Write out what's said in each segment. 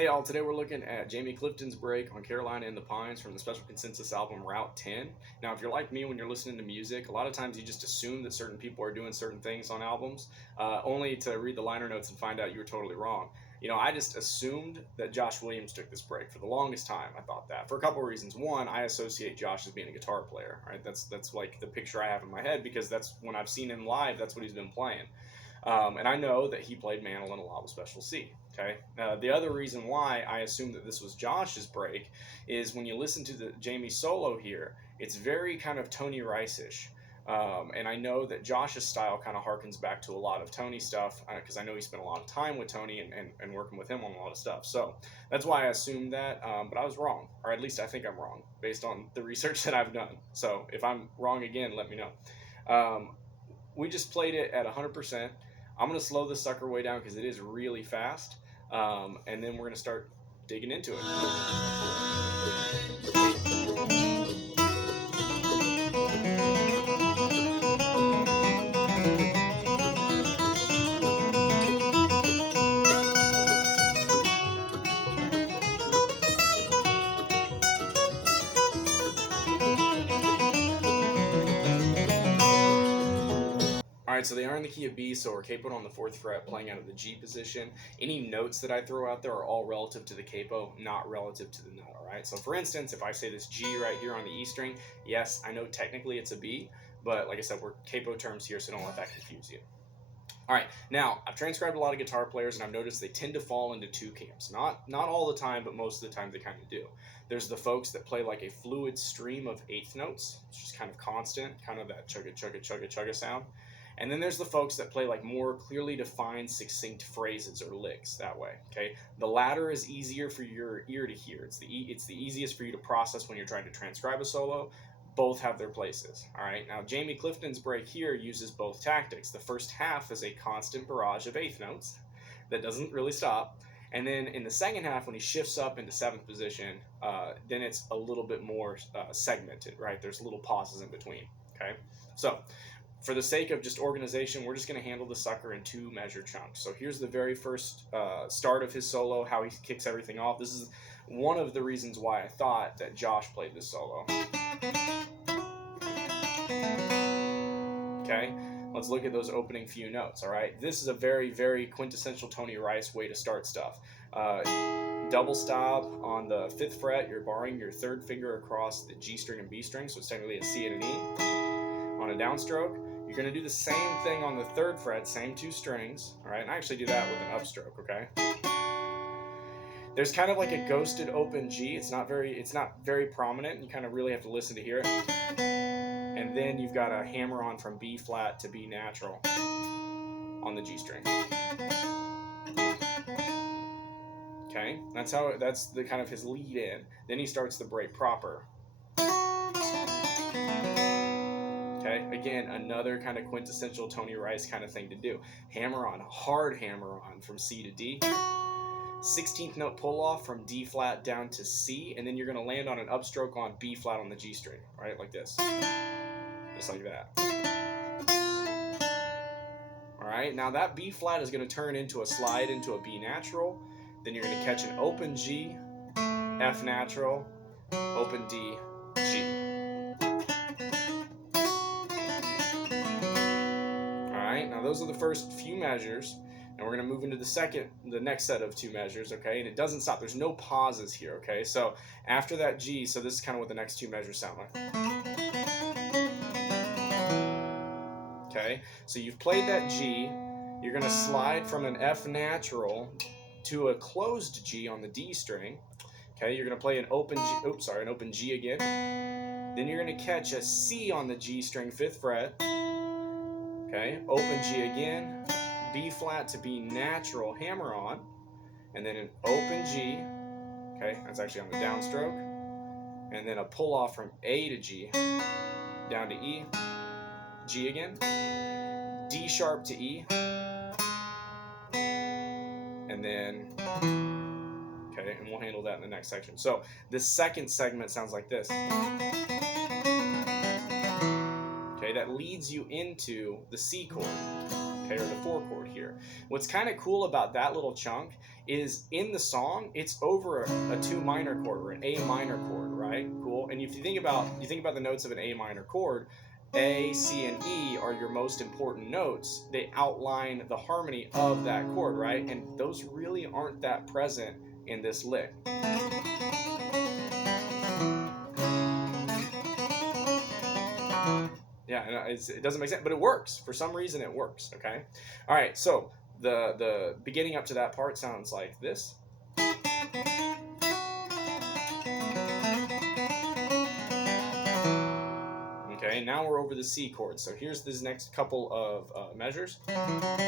Hey all, today we're looking at Jamie Clifton's break on Carolina in the Pines from the Special Consensus album Route 10. Now, if you're like me when you're listening to music, a lot of times you just assume that certain people are doing certain things on albums, only to read the liner notes and find out you were totally wrong. I just assumed that Josh Williams took this break for the longest time. I thought that for a couple of reasons. One, I associate Josh as being a guitar player, right? That's like the picture I have in my head because that's when I've seen him live, that's what he's been playing. And I know that he played mandolin a lot with Special C. Okay. The other reason why I assume that this was Josh's break is when you listen to the Jamie solo here, it's very kind of Tony Rice-ish. And I know that Josh's style kind of harkens back to a lot of Tony stuff because I know he spent a lot of time with Tony and working with him on a lot of stuff. So that's why I assumed that, but I was wrong, or at least I think I'm wrong based on the research that I've done. So if I'm wrong again, let me know. We just played it at 100%. I'm going to slow this sucker way down because it is really fast, and then we're going to start digging into it. Alright, so they are in the key of B, so we're capoed on the 4th fret, playing out of the G position. Any notes that I throw out there are all relative to the capo, not relative to the note, alright? So for instance, if I say this G right here on the E string, yes, I know technically it's a B, but like I said, we're capo terms here, so don't let that confuse you. Alright, now, I've transcribed a lot of guitar players, and I've noticed they tend to fall into two camps. Not all the time, but most of the time they kind of do. There's the folks that play like a fluid stream of eighth notes, which is kind of constant, kind of that chugga, chugga, chugga, chugga sound. And then there's the folks that play like more clearly defined, succinct phrases or licks that way. Okay, the latter is easier for your ear to hear. It's the easiest for you to process when you're trying to transcribe a solo. Both have their places. All right. Now Jamie Clifton's break here uses both tactics. The first half is a constant barrage of eighth notes that doesn't really stop. And then in the second half, when he shifts up into 7th position, then it's a little bit more segmented, right? There's little pauses in between. Okay, so for the sake of just organization, we're just going to handle the sucker in 2 measure chunks. So here's the very first start of his solo, how he kicks everything off. This is one of the reasons why I thought that Josh played this solo. Okay, let's look at those opening few notes, all right? This is a very, very quintessential Tony Rice way to start stuff. Double stop on the 5th fret, you're barring your 3rd finger across the G string and B string, so it's technically a C and an E. On a downstroke, you're going to do the same thing on the 3rd fret, same 2 strings, all right? And I actually do that with an upstroke, okay? There's kind of like a ghosted open G. It's not very prominent. You kind of really have to listen to hear it. And then you've got a hammer on from B flat to B natural on the G string. Okay, that's the kind of his lead in. Then he starts the break proper. Okay, again, another kind of quintessential Tony Rice kind of thing to do. Hammer on, hard hammer on from C to D. 16th note pull off from D flat down to C, and then you're going to land on an upstroke on B flat on the G string, right? Like this. Just like that. Alright, now that B flat is going to turn into a slide into a B natural. Then you're going to catch an open G, F natural, open D, G. Alright, now those are the first few measures. And we're going to move into the next set of 2 measures, okay? And it doesn't stop. There's no pauses here, okay? So after that G, so this is kind of what the next 2 measures sound like. Okay, so you've played that G. You're going to slide from an F natural to a closed G on the D string. Okay, you're going to play an open G again. Then you're going to catch a C on the G string 5th fret. Okay, open G again. B flat to B natural, hammer on, and then an open G, okay, that's actually on the downstroke, and then a pull off from A to G, down to E, G again, D sharp to E, and then, okay, and we'll handle that in the next section. So the second segment sounds like this. Okay, that leads you into the C chord. Okay, or the 4 chord here. What's kind of cool about that little chunk is in the song, it's over a 2 minor chord or an A minor chord, right? Cool. And if you think about the notes of an A minor chord, A, C, and E are your most important notes. They outline the harmony of that chord, right? And those really aren't that present in this lick. Yeah, it doesn't make sense, but it works. For some reason, it works, okay? All right, so the beginning up to that part sounds like this. Okay, now we're over the C chord. So here's this next couple of measures. Yeah.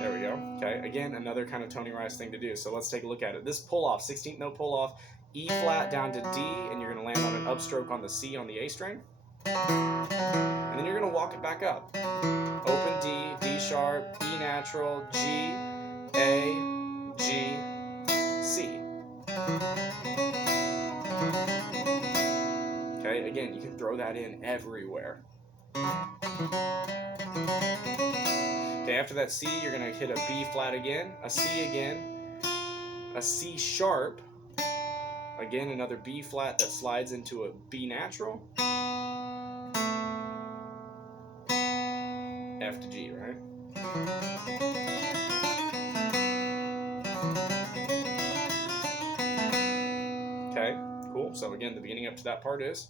There we go. Okay, again, another kind of Tony Rice thing to do. So let's take a look at it. This pull off, 16th note pull off, E flat down to D, and you're going to land on an upstroke on the C on the A string. And then you're going to walk it back up. Open D, D sharp, E natural, G, A, G, C. Okay, again, you can throw that in everywhere. Okay, after that C, you're going to hit a B flat again, a C again, a C sharp, again another B flat that slides into a B natural, F to G, right? Okay, cool. So again, the beginning up to that part is.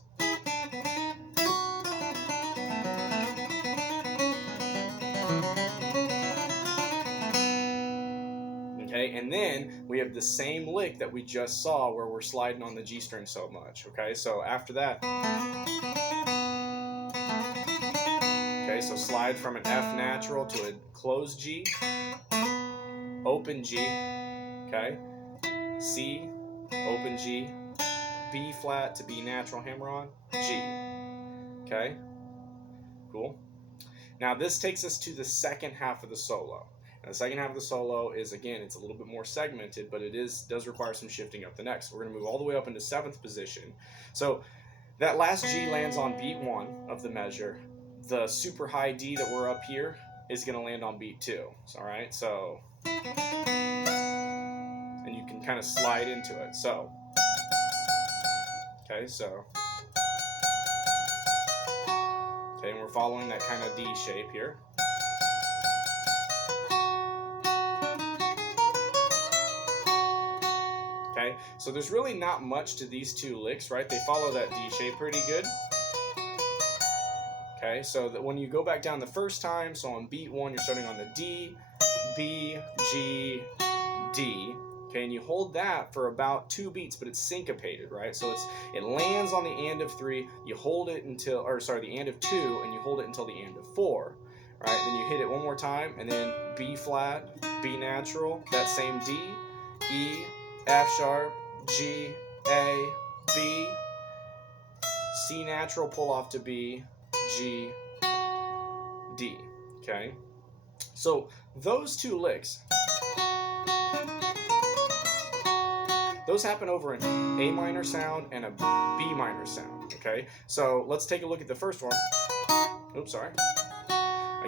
Okay, and then we have the same lick that we just saw where we're sliding on the G string so much. Okay, so after that. Okay, so slide from an F natural to a closed G, open G, okay, C, open G, B flat to B natural, hammer on, G. Okay, cool. Now this takes us to the second half of the solo. And the second half of the solo is, again, it's a little bit more segmented, but it does require some shifting up the neck. So we're going to move all the way up into 7th position. So that last G lands on beat 1 of the measure. The super high D that we're up here is going to land on beat 2. All right, so, and you can kind of slide into it. So, okay, so, okay, and we're following that kind of D shape here. Okay, so there's really not much to these two licks, right? They follow that D shape pretty good. Okay, so that when you go back down the first time, so on beat 1, you're starting on the D, B, G, D. Okay, and you hold that for about 2 beats, but it's syncopated, right? So it lands on the end of 3, you hold it until, or sorry, the end of 2, and you hold it until the end of 4, right? Then you hit it one more time, and then B flat, B natural, that same D, E, F sharp, G, A, B, C natural, pull off to B, G, D. Okay, so those two licks, those happen over an A minor sound and a B minor sound. Okay, so let's take a look at the first one. Oops, sorry.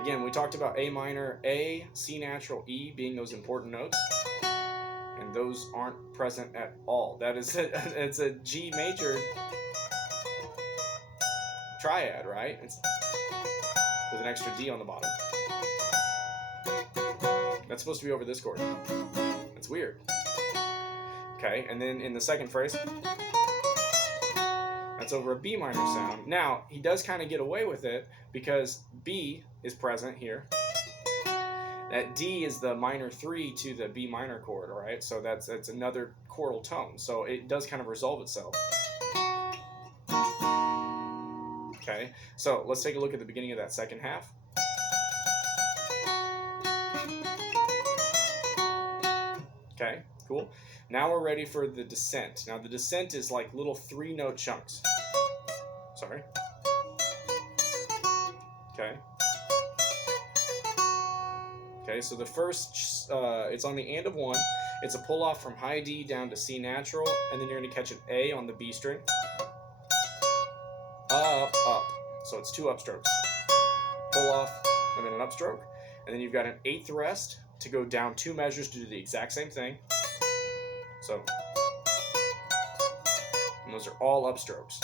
Again, we talked about A minor, A, C natural, E being those important notes. And those aren't present at all. That is it's a G major triad, right? It's with an extra D on the bottom. That's supposed to be over this chord. It's weird. Okay, and then in the second phrase, that's over a B minor sound. Now, he does kind of get away with it because B is present here. That D is the minor 3 to the B minor chord, all right? So that's another chordal tone. So it does kind of resolve itself. Okay, so let's take a look at the beginning of that second half. Okay, cool. Now we're ready for the descent. Now the descent is like little 3-note chunks. Sorry. Okay. Okay, so the first, it's on the and of 1. It's a pull off from high D down to C natural, and then you're going to catch an A on the B string. Up, up. So it's 2 upstrokes. pull off, and then an upstroke. And then you've got an eighth rest to go down 2 measures to do the exact same thing. So, and those are all upstrokes.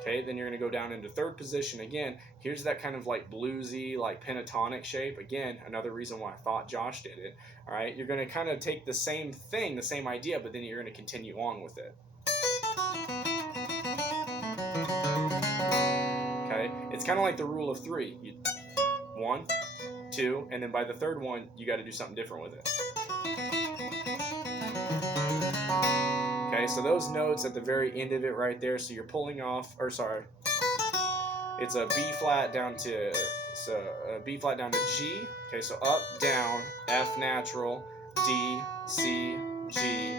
Okay, then you're going to go down into 3rd position again. Here's that kind of like bluesy, like pentatonic shape. Again, another reason why I thought Josh did it. All right, you're going to kind of take the same thing, the same idea, but then you're going to continue on with it. Okay, it's kind of like the rule of 3. 1, 2, and then by the 3rd one, you got to do something different with it. Okay, so those notes at the very end of it right there, so you're pulling off, or sorry, it's a B flat down to, B flat down to G. Okay, so up, down, F natural, D, C, G,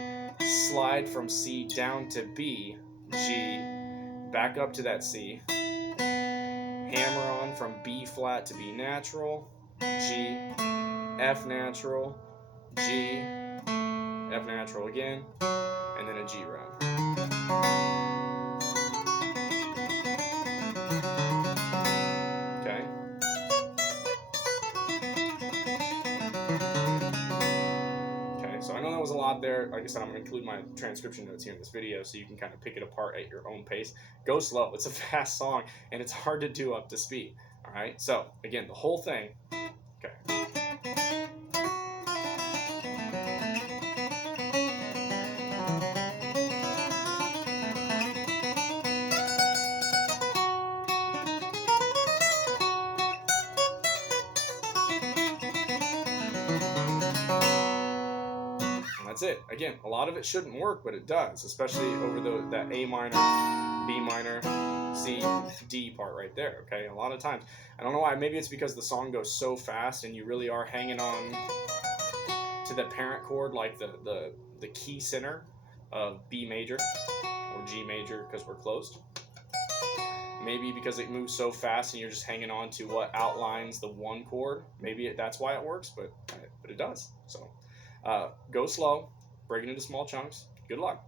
slide from C down to B, G, back up to that C, hammer on from B flat to B natural, G, F natural, G, F natural again, and then a G run. Okay. Okay, so I know that was a lot there. Like I said, I'm going to include my transcription notes here in this video so you can kind of pick it apart at your own pace. Go slow. It's a fast song, and it's hard to do up to speed. All right, so again, the whole thing. Okay. That's it. Again, a lot of it shouldn't work, but it does, especially over that A minor, B minor, C, D part right there, okay? A lot of times. I don't know why. Maybe it's because the song goes so fast and you really are hanging on to the parent chord, like the key center of B major or G major because we're closed. Maybe because it moves so fast and you're just hanging on to what outlines the 1 chord. Maybe that's why it works, but it does. So go slow, break it into small chunks. Good luck.